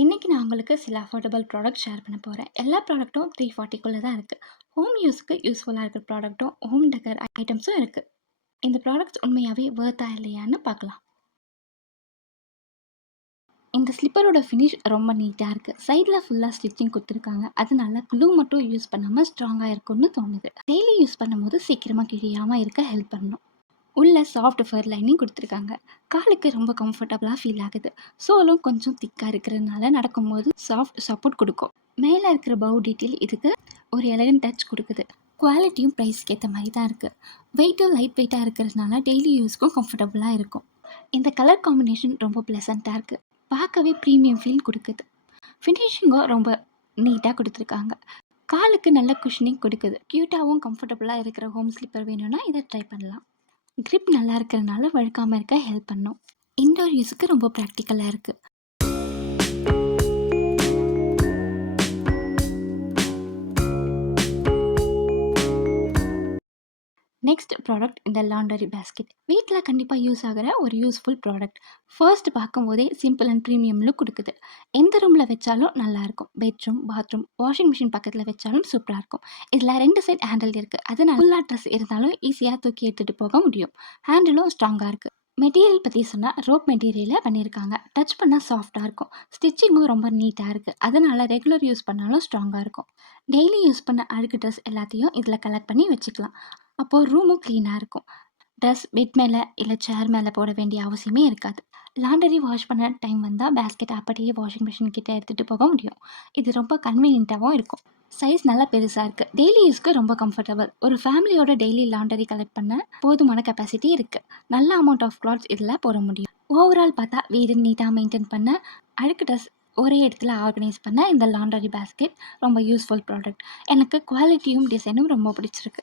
இன்னைக்கு நான் உங்களுக்கு சில அஃபோர்டபுள் ப்ராடக்ட் ஷேர் பண்ண போறேன். எல்லா ப்ராடக்ட்டும் 340க்குள்ள தான் இருக்கு. ஹோம் யூஸ்க்கு யூஸ்ஃபுல்லா இருக்கிற ப்ராடக்ட்டும், ஹோம் டெக்கர் ஐட்டம்ஸும் இருக்கு. இந்த ப்ராடக்ட்ஸ் உண்மையாவே வொர்த்தா இல்லையான்னு பார்க்கலாம். இந்த ஸ்லிப்பரோட ஃபினிஷ் ரொம்ப நீட்டா இருக்கு. சைடுல ஃபுல்லா ஸ்டிச்சிங் குடுத்துருக்காங்க. அதனால க்ளூ மட்டும் யூஸ் பண்ணாம ஸ்ட்ராங்கா இருக்கும்னு தோணுது. டெய்லி யூஸ் பண்ணும்போது சீக்கிரமா கிழியாம இருக்க ஹெல்ப் பண்ணும். உள்ள சாஃப்ட் ஃபர் லைனிங் குடுத்துருக்காங்க. காலுக்கு ரொம்ப கம்ஃபர்டபுளா ஃபீல் ஆகுது. சோலும் கொஞ்சம் திக்கா இருக்கிறதுனால நடக்கும்போது சாஃப்ட் சப்போர்ட் குடுக்கும். மேல இருக்கிற பவு டீட்டெயில் இதுக்கு ஒரு எலகன்ட் டச் குடுக்குது. குவாலிட்டியும் ப்ரைஸ்க்கு ஏத்த மாரி தான் இருக்கு. வெயிட்டும் லைட் வெயிட்டா இருக்கிறதுனால டெய்லி யூஸ்க்கும் கம்ஃபர்டபுளா இருக்கும். இந்த கலர் காம்பினேஷன் ரொம்ப ப்ளசன்ட்டா இருக்கு. பார்க்கவே ப்ரீமியம் ஃபீல் குடுக்குது. ஃபினிஷிங்கும் ரொம்ப நீட்டா குடுத்துருக்காங்க. காலுக்கு நல்ல குஷனிங் குடுக்குது. கியூட்டாவும் கம்ஃபர்டபுளா இருக்கிற ஹோம் ஸ்லிப்பர் வேணும்னா இத ட்ரை பண்ணலாம். கிரிப் நல்லா இருக்கிறனால வழுக்காம இருக்க ஹெல்ப் பண்ணும். இன்டோர் யூஸுக்கு ரொம்ப ப்ராக்டிக்கலாக இருக்கு. நெக்ஸ்ட் ப்ராடக்ட் இந்த லாண்டரி பேஸ்கெட். வீட்டில் கண்டிப்பாக யூஸ் ஆகிற ஒரு யூஸ்ஃபுல் ப்ராடக்ட். ஃபர்ஸ்ட் பார்க்கும்போதே சிம்பிள் அண்ட் ப்ரீமியம் லுக் கொடுக்குது. எந்த ரூமில் வச்சாலும் நல்லாயிருக்கும். பெட்ரூம், பாத்ரூம், வாஷிங் மிஷின் பக்கத்தில் வச்சாலும் சூப்பராக இருக்கும். இதில் 2 சைட் ஹேண்டில் இருக்குது. அதனால ஃபுல்லாக ட்ரெஸ் இருந்தாலும் ஈஸியாக தூக்கி எடுத்துகிட்டு போக முடியும். ஹேண்டிலும் ஸ்ட்ராங்காக இருக்குது. மெட்டீரியல் பற்றி சொன்னால் ரோப் மெட்டீரியலில் பண்ணியிருக்காங்க. டச் பண்ணால் சாஃப்டாக இருக்கும். ஸ்டிச்சிங்கும் ரொம்ப நீட்டாக இருக்குது. அதனால ரெகுலர் யூஸ் பண்ணாலும் ஸ்ட்ராங்காக இருக்கும். டெய்லி யூஸ் பண்ண அழுக்கு ட்ரெஸ் எல்லாத்தையும் இதில் கலெக்ட் பண்ணி வச்சுக்கலாம். அப்போது ரூமும் க்ளீனாக இருக்கும். ட்ரெஸ் பெட் மேலே இல்லை சேர் மேலே போட வேண்டிய அவசியமே இருக்காது. லாண்டரி வாஷ் பண்ண டைம் வந்தால் பேஸ்கெட் அப்படியே வாஷிங் மிஷின் கிட்ட எடுத்துகிட்டு போக முடியும். இது ரொம்ப கன்வீனியண்ட்டாகவும் இருக்கும். சைஸ் நல்லா பெருசாக இருக்குது. டெய்லி யூஸ்க்கு ரொம்ப கம்ஃபர்டபுள். ஒரு ஃபேமிலியோட டெய்லி லாண்டரி கலெக்ட் பண்ண போதுமான கெப்பாசிட்டி இருக்குது. நல்ல அமௌண்ட் ஆஃப் கிளாத்ஸ் இதில் போட முடியும். ஓவரால் பார்த்தா வீடு நீட்டாக மெயின்டைன் பண்ண, அழுக்கு ட்ரெஸ் ஒரே இடத்துல ஆர்கனைஸ் பண்ண இந்த லாண்டரி பேஸ்கெட் ரொம்ப யூஸ்ஃபுல் ப்ராடக்ட். எனக்கு குவாலிட்டியும் டிசைனும் ரொம்ப பிடிச்சிருக்கு.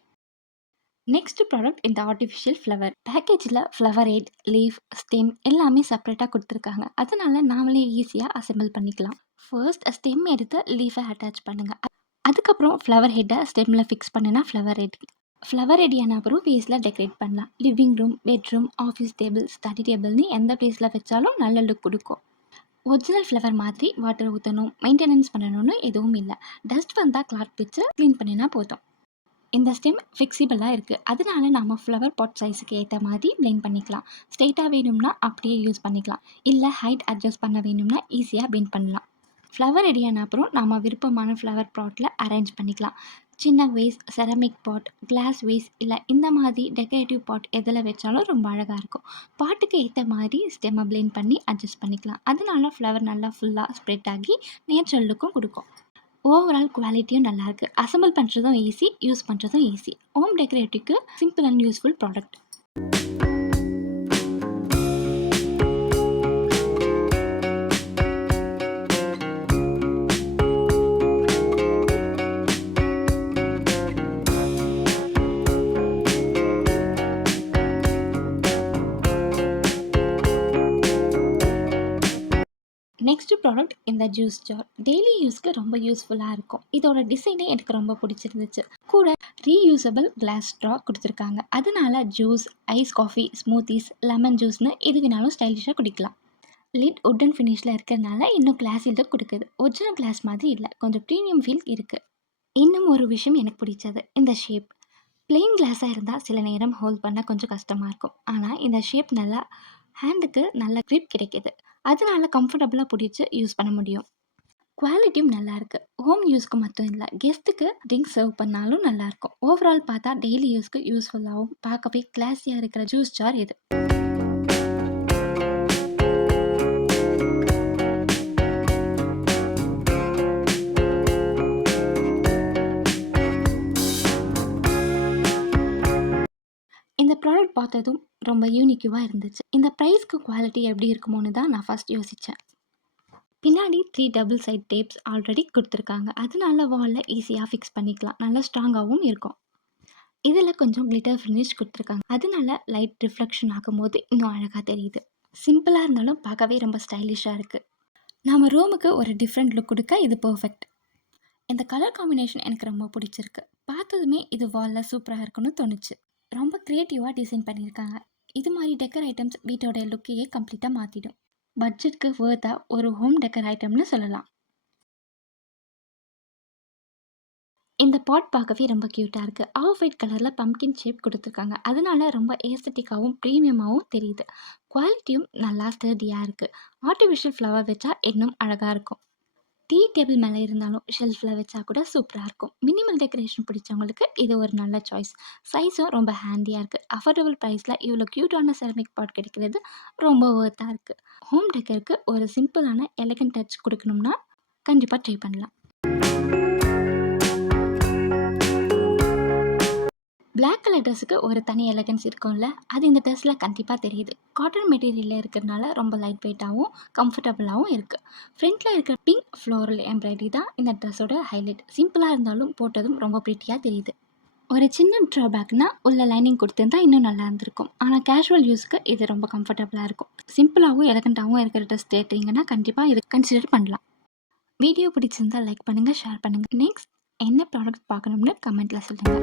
நெக்ஸ்ட் ப்ராடக்ட் இந்த ஆர்டிஃபிஷியல் ஃப்ளவர். பேக்கேஜில் ஃப்ளவர் ஹெட், லீஃப், ஸ்டெம் எல்லாமே செப்பரேட்டாக கொடுத்துருக்காங்க. அதனால நாமளே ஈஸியாக அசெம்பிள் பண்ணிக்கலாம். ஃபர்ஸ்ட் ஸ்டெம் எடுத்து லீஃபை அட்டாச் பண்ணுங்கள். அதுக்கப்புறம் ஃப்ளவர் ஹெட்டை ஸ்டெம்மில் ஃபிக்ஸ் பண்ணுனா ஃப்ளவர் ஹெட். ஃப்ளவர் ரெடியான அப்புறம் வேஸில் டெக்கரேட் பண்ணலாம். Living room, bedroom, office table, study டேபிள்னு எந்த பிளேஸில் வச்சாலும் நல்ல லுக் கொடுக்கும். ஒரிஜினல் ஃப்ளவர் மாதிரி வாட்டர் ஊற்றணும், மெயின்டெனன்ஸ் பண்ணணும்னு எதுவும் இல்லை. டஸ்ட் வந்தால் கிளாத் பிச்சு க்ளீன் பண்ணினா போதும். இந்த ஸ்டெம் ஃப்ளெக்சிபிளாக இருக்குது. அதனால நம்ம ஃப்ளவர் பாட் சைஸுக்கு ஏற்ற மாதிரி பிளெண்ட் பண்ணிக்கலாம். ஸ்ட்ரெயிட்டாக வேணும்னா அப்படியே யூஸ் பண்ணிக்கலாம். இல்லை ஹைட் அட்ஜஸ்ட் பண்ண வேணும்னா ஈஸியாக பெண்ட் பண்ணலாம். ஃப்ளவர் ரெடியான அப்புறம் நம்ம விருப்பமான ஃப்ளவர் பாட்டில் அரேஞ்ச் பண்ணிக்கலாம். சின்ன வேஸ், செரமிக் பாட், கிளாஸ் வேஸ் இல்லை இந்த மாதிரி டெக்கரேட்டிவ் பாட் எதில் வச்சாலும் ரொம்ப அழகாக இருக்கும். பாட்டுக்கு ஏற்ற மாதிரி ஸ்டெம்மை பிளெண்ட் பண்ணி அட்ஜஸ்ட் பண்ணிக்கலாம். அதனால ஃப்ளவர் நல்லா ஃபுல்லாக ஸ்ப்ரெட் ஆகி நேச்சுரல் லுக்கும் கொடுக்கும். ஓவரால் குவாலிட்டியும் நல்லாயிருக்கு. அசெம்பிள் பண்ணுறதும் ஈஸி, யூஸ் பண்ணுறதும் ஈஸி. ஹோம் டெக்கரேட்டிவ்க்கு simple and useful product. Next product இந்த ஜூஸ் ஜார். டெய்லி யூஸ்க்கு ரொம்ப யூஸ்ஃபுல்லாக இருக்கும். இதோட டிசைனே எனக்கு ரொம்ப பிடிச்சிருந்துச்சு. கூட ரீயூசபிள் கிளாஸ் ஸ்ட்ரா கொடுத்துருக்காங்க. அதனால juice, ice coffee, smoothies, lemon ஜூஸ்னு எது வேணாலும் ஸ்டைலிஷாக குடிக்கலாம். லிட் உட்டன் ஃபினிஷில் இருக்கிறதுனால இன்னும் கிளாஸ் லுக் கொடுக்குது. ஒரிஜினல் கிளாஸ் மாதிரி இல்லை, கொஞ்சம் ப்ரீமியம் ஃபீல் இருக்குது. இன்னும் ஒரு விஷயம் எனக்கு பிடிச்சது இந்த ஷேப். பிளெயின் கிளாஸாக இருந்தால் சில நேரம் ஹோல்ட் பண்ண கொஞ்சம் கஷ்டமாக இருக்கும். ஆனால் இந்த ஷேப் நல்லா ஹேண்டுக்கு நல்ல grip கிடைக்கிது. அதனால கம்ஃபர்டபுளாக பிடிச்சி யூஸ் பண்ண முடியும். குவாலிட்டியும் நல்லா இருக்கு. ஹோம் யூஸ்க்கு மட்டும் இல்லை, கெஸ்ட்டுக்கு ட்ரிங்க் சர்வ் பண்ணாலும் நல்லாயிருக்கும். ஓவரால் பார்த்தா டெய்லி யூஸ்க்கு யூஸ்ஃபுல்லாகவும் பார்க்கவே கிளாஸியாக இருக்கிற ஜூஸ் ஜார் இது. இந்த ப்ராடக்ட் பார்த்ததும் ரொம்ப யூனிக்யூவாக இருந்துச்சு. இந்த ப்ரைஸ்க்கு குவாலிட்டி எப்படி இருக்குமோன்னு தான் நான் ஃபர்ஸ்ட் யோசித்தேன். பின்னாடி 3 டபுள் சைட் டேப்ஸ் ஆல்ரெடி கொடுத்துருக்காங்க. அதனால வாலில் ஈஸியாக ஃபிக்ஸ் பண்ணிக்கலாம். நல்லா ஸ்ட்ராங்காகவும் இருக்கும். இதில் கொஞ்சம் கிளிட்டர் ஃபினிஷ் கொடுத்துருக்காங்க. அதனால லைட் ரிஃப்ளெக்ஷன் ஆகும்போது இன்னும் அழகாக தெரியுது. சிம்பிளாக இருந்தாலும் பார்க்கவே ரொம்ப ஸ்டைலிஷாக இருக்குது. நம்ம ரூமுக்கு ஒரு டிஃப்ரெண்ட் லுக் கொடுக்க இது பர்ஃபெக்ட். இந்த கலர் காம்பினேஷன் எனக்கு ரொம்ப பிடிச்சிருக்கு. பார்த்ததுமே இது வாலில் சூப்பராக இருக்குன்னு தோணுச்சு. ரொம்ப க்ரியேட்டிவாக டிசைன் பண்ணியிருக்காங்க. இது மாதிரி டெக்கர் ஐட்டம்ஸ் வீட்டோட லுக்கையே கம்ப்ளீட்டாக மாற்றிடும். பட்ஜெட்க்கு வொர்த்தா ஒரு ஹோம் டெக்கர் ஐட்டம்னு சொல்லலாம். இந்த பாட் பார்க்கவே ரொம்ப கியூட்டா இருக்கு. ஆஃப் ஒயிட் கலர்ல பம்ப்கின் ஷேப் குடுத்துருக்காங்க. அதனால ரொம்ப ஏஸ்தெட்டிக்காவும், பிரீமியமாவும் தெரியுது. குவாலிட்டியும் நல்லா ஸ்டர்டியா இருக்கு. ஆர்டிஃபிஷியல் ஃப்ளவர் வச்சா இன்னும் அழகா இருக்கும். டீ டேபிள் மேல இருந்தாலும் ஷெல்ஃப்ல வச்சா கூட சூப்பரா இருக்கும். மினிமல் டெக்கரேஷன் பிடிச்சவங்களுக்கு இது ஒரு நல்ல சாய்ஸ். சைஸும் ரொம்ப ஹேண்டியா இருக்கு. அஃபோர்டபுள் பிரைஸ்ல இவ்ளோ கியூட்டான செராமிக் பாட் கிடைக்கிறது ரொம்ப வொர்த்தா இருக்கு. ஹோம் டெக்கருக்கு ஒரு சிம்பிளான எலகன்ட் டச் குடுக்கணும்னா கண்டிப்பா ட்ரை பண்ணலாம். பிளாக் கலர் ட்ரெஸ்ஸுக்கு ஒரு தனி எலகன்ஸ் இருக்கும்ல, அது இந்த ட்ரெஸ்ல கண்டிப்பா தெரியுது. காட்டன் மெட்டீரியல்ல இருக்கிறதுனால ரொம்ப லைட் வெயிட்டாவும், கம்ஃபர்டபுளாவும் இருக்கு. ஃப்ரண்ட்ல இருக்கிற பிங்க் ஃப்ளோரல் எம்ப்ராய்டரி தான் இந்த ட்ரெஸ்ஸோட ஹைலைட். சிம்பிளா இருந்தாலும் போட்டதும் ரொம்ப பிரிட்டியா தெரியுது. ஒரு சின்ன ட்ராபேக்னா உள்ள லைனிங் குடுத்திருந்தா இன்னும் நல்லா இருந்திருக்கும். ஆனா கேஷுவல் யூஸ்க்கு இது ரொம்ப கம்ஃபர்டபுளா இருக்கும். சிம்பிளாவும், எலகன்ட்டாவும் இருக்கிற ட்ரெஸ் தேடுறீங்கன்னா கண்டிப்பா இத கன்சிடர் பண்ணலாம். வீடியோ பிடிச்சிருந்தா லைக் பண்ணுங்க, ஷேர் பண்ணுங்க. நெக்ஸ்ட் என்ன ப்ராடக்ட் பார்க்கணும்னு கமெண்ட்ல சொல்லுங்க.